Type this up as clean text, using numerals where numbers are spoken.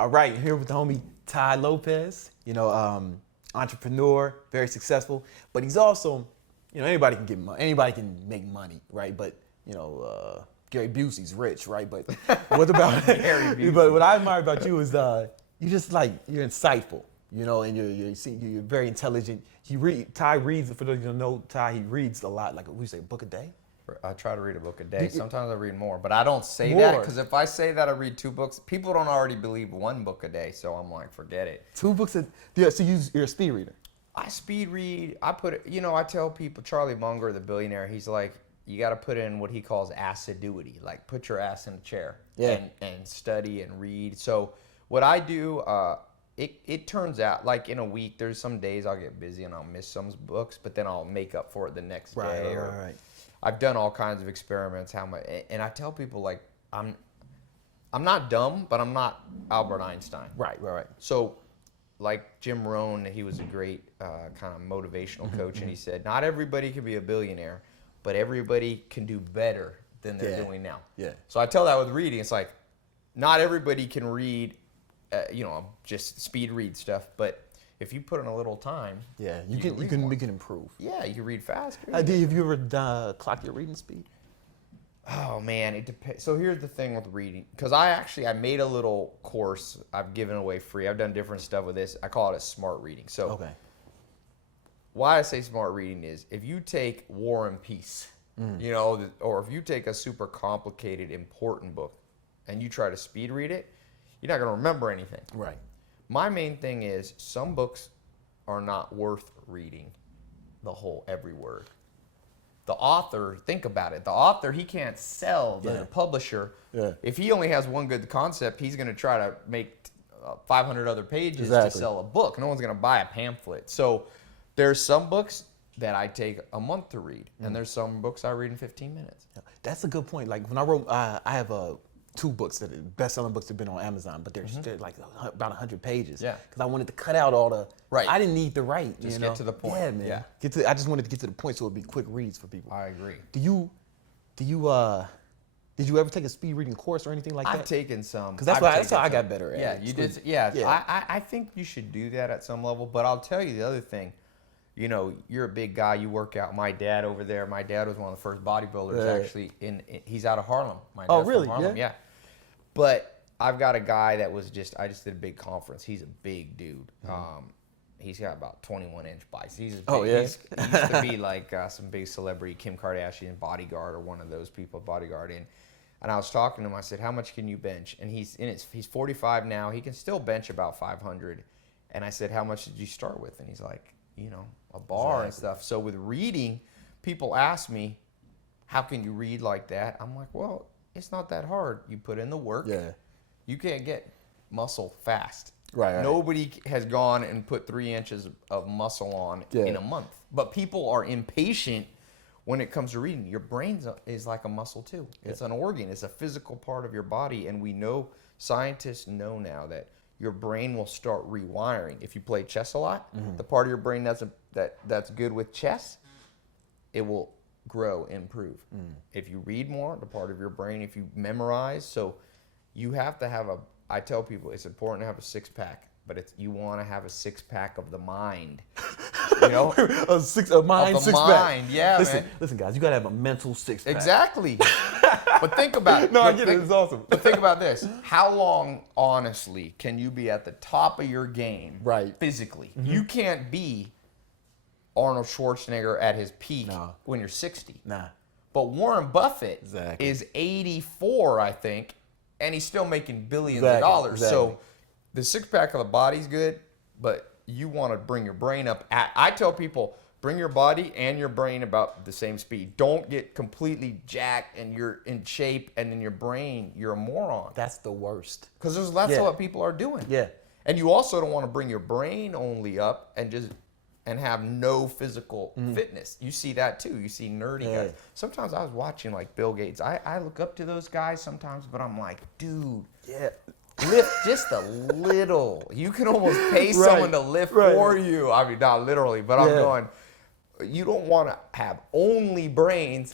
All right, here with the homie Ty Lopez, entrepreneur, very successful, but he's also, anybody can get money, anybody can make money, right? But, Gary Busey's rich, right? But what about Gary Busey? But what I admire about you is you're insightful, and you're very intelligent. Ty reads, for those who don't know, Ty, he reads a lot, like we say, a book a day. I try to read a book a day. Sometimes I read more, but I don't say that because if I say that I read 2 books, people don't already believe 1 book a day. So I'm like, forget it. 2 books so you're a speed reader. I speed read. I put it. I tell people, Charlie Munger, the billionaire, he's like, you got to put in what he calls assiduity, like put your ass in a chair and study and read. So what I do, it turns out like in a week, there's some days I'll get busy and I'll miss some books, but then I'll make up for it the next day. Right. I've done all kinds of experiments. And I tell people like I'm not dumb, but I'm not Albert Einstein. Right. So, like Jim Rohn, he was a great kind of motivational coach, and he said, not everybody can be a billionaire, but everybody can do better than they're doing now. Yeah. So I tell that with reading. It's like, not everybody can read, just speed read stuff, but if you put in a little time, you can improve. Yeah, you can read faster. Have you ever clocked your reading speed? Oh man, it depends. So here's the thing with reading, because I made a little course I've given away free. I've done different stuff with this. I call it a smart reading. So why I say smart reading is if you take War and Peace, or if you take a super complicated, important book and you try to speed read it, you're not going to remember anything. Right. My main thing is some books are not worth reading every word. The author, think about it. The author, he can't sell the publisher. Yeah. If he only has one good concept, he's going to try to make 500 other pages to sell a book. No one's going to buy a pamphlet. So there's some books that I take a month to read, and there's some books I read in 15 minutes. That's a good point. Like when I wrote, I have 2 books that are best-selling books that have been on Amazon, but they're like about 100 pages. Yeah. Because I wanted to cut out all the. Right. I didn't need to write. Just get to the point. Yeah, man. Yeah. I just wanted to get to the point so it'd be quick reads for people. I agree. Did you ever take a speed reading course or anything like that? I've taken some. Because that's how I got better at it. Yeah, you did. Yeah. I think you should do that at some level. But I'll tell you the other thing. You're a big guy. You work out. My dad over there. My dad was one of the first bodybuilders actually. He's out of Harlem. My dad's really? From Harlem. Yeah. But I've got a guy that I just did a big conference. He's a big dude. He's got about 21-inch biceps. He's big. He used to be like some big celebrity, Kim Kardashian bodyguard or one of those people bodyguard. And I was talking to him. I said, "How much can you bench?" And he's 45 now. He can still bench about 500. And I said, "How much did you start with?" And he's like, a bar and stuff. So with reading, people ask me, "How can you read like that?" I'm like, well, it's not that hard. You put in the work. Yeah. You can't get muscle fast. Right. Nobody has gone and put 3 inches of muscle on in a month. But people are impatient when it comes to reading. Your brain is like a muscle too. It's an organ. It's a physical part of your body. And scientists know now that your brain will start rewiring. If you play chess a lot, the part of your brain that's good with chess, it will grow, improve. If you read more, the part of your brain, if you memorize, so you have to have I tell people it's important to have a 6-pack, but you want to have a 6-pack of the mind. A mind 6-pack. Yeah, listen, guys, you gotta have a mental 6-pack. Exactly. But think about it. No, I get it. It's awesome. But think about this. How long, honestly, can you be at the top of your game physically? You can't be Arnold Schwarzenegger at his peak when you're 60. Nah. But Warren Buffett is 84, I think, and he's still making billions of dollars. So the 6-pack of the body's good, but you want to bring your brain up. I tell people, bring your body and your brain about the same speed. Don't get completely jacked and you're in shape, and then your brain, you're a moron. That's the worst. Because that's what people are doing. Yeah. And you also don't want to bring your brain only up and have no physical fitness. You see that too. You see nerdy guys. Sometimes I was watching like Bill Gates. I look up to those guys sometimes, but I'm like, dude, lift just a little. You can almost pay someone to lift for you. I mean, not literally, but I'm going, you don't want to have only brains.